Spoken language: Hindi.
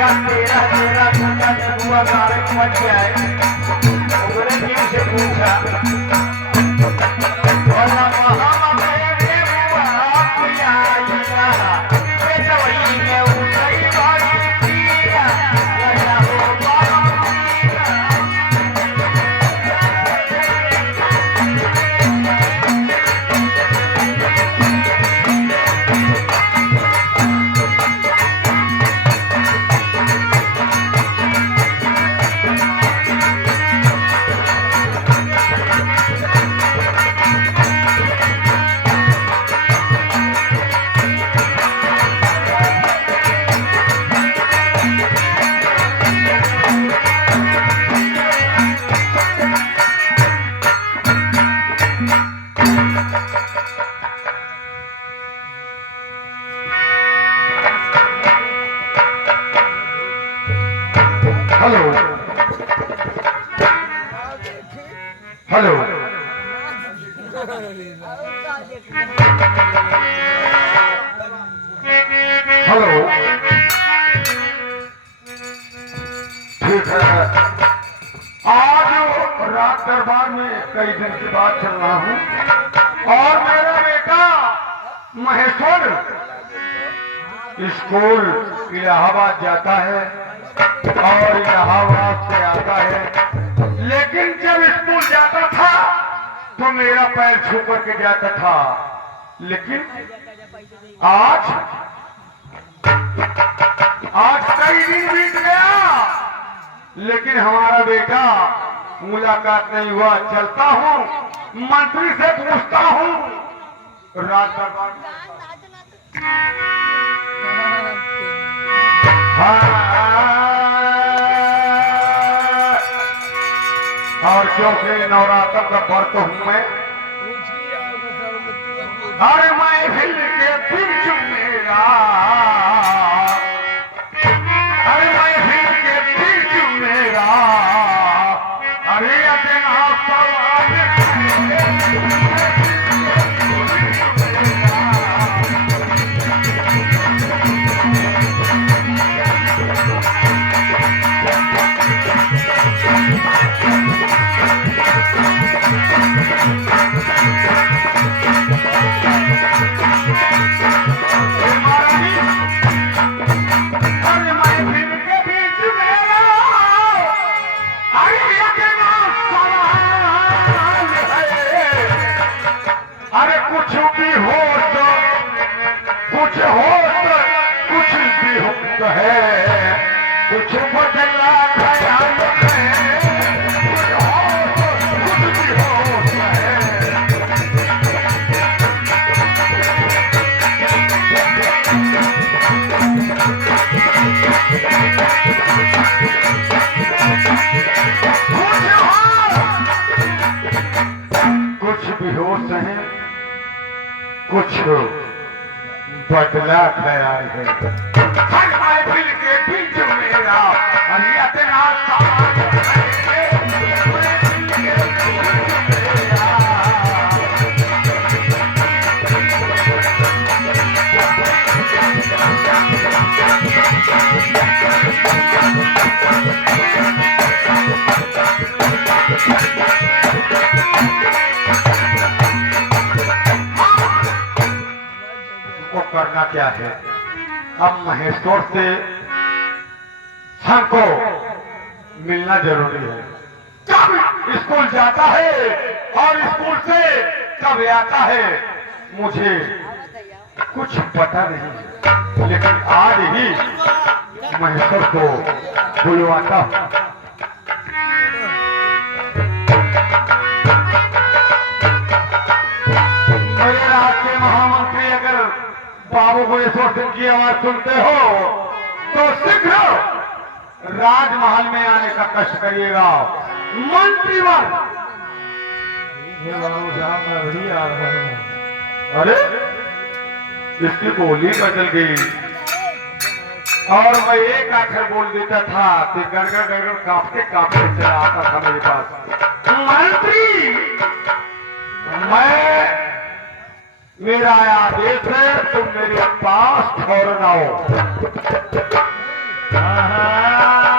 तेरा तेरा कुंडा हुआ गारे मच जाए उगरे जी से पूछा और वहां मेरे बुआ पिया ये दवाई में उठई बाड़ी पिया लगा हो बाबा हेलो हेलो हेलो ठीक है आज रात दरबार में कई दिन के बाद चल रहा हूँ और मेरा बेटा महेश्वर स्कूल इलाहाबाद जाता है और इलाहाबाद से आता है लेकिन जब स्कूल जाता था तो मेरा पैर छू करके जाता था लेकिन आज कई दिन बीत गया लेकिन हमारा बेटा मुलाकात नहीं हुआ। चलता हूँ मंत्री से पूछता हूँ रात दरबार और क्योंकि नवरात्र का व्रत हूं मैं अरे महफिल के बीच मेरा अरे महफिल के बीच मेरा अरे अतना सवाल है कुछ बदला ख्याल में कुछ भी होता है कुछ भी होश है कुछ बदला ख्याल है महफिल के बीच मेरा अतना को करना क्या है अब महेश्वर से हमको मिलना जरूरी है। कब स्कूल जाता है और स्कूल से कब आता है मुझे कुछ पता नहीं है लेकिन आज ही महेश्वर को बुलवाता हूं। मेरे राज के महामंत्री अगर बाबू महेश्वर सिंह की आवाज सुनते हो तो शीघ्र राजमहल में आने का कष्ट करिएगा। मंत्रीवर अरे इसकी बोली बदल गई और मैं एक आखिर बोल देता था कि गड़गड़ गड़गड़ कांपते कांपते चला आता था मेरे पास। मंत्री मैं मेरा आदेश है तुम मेरे पास फौरन आओ। आहा।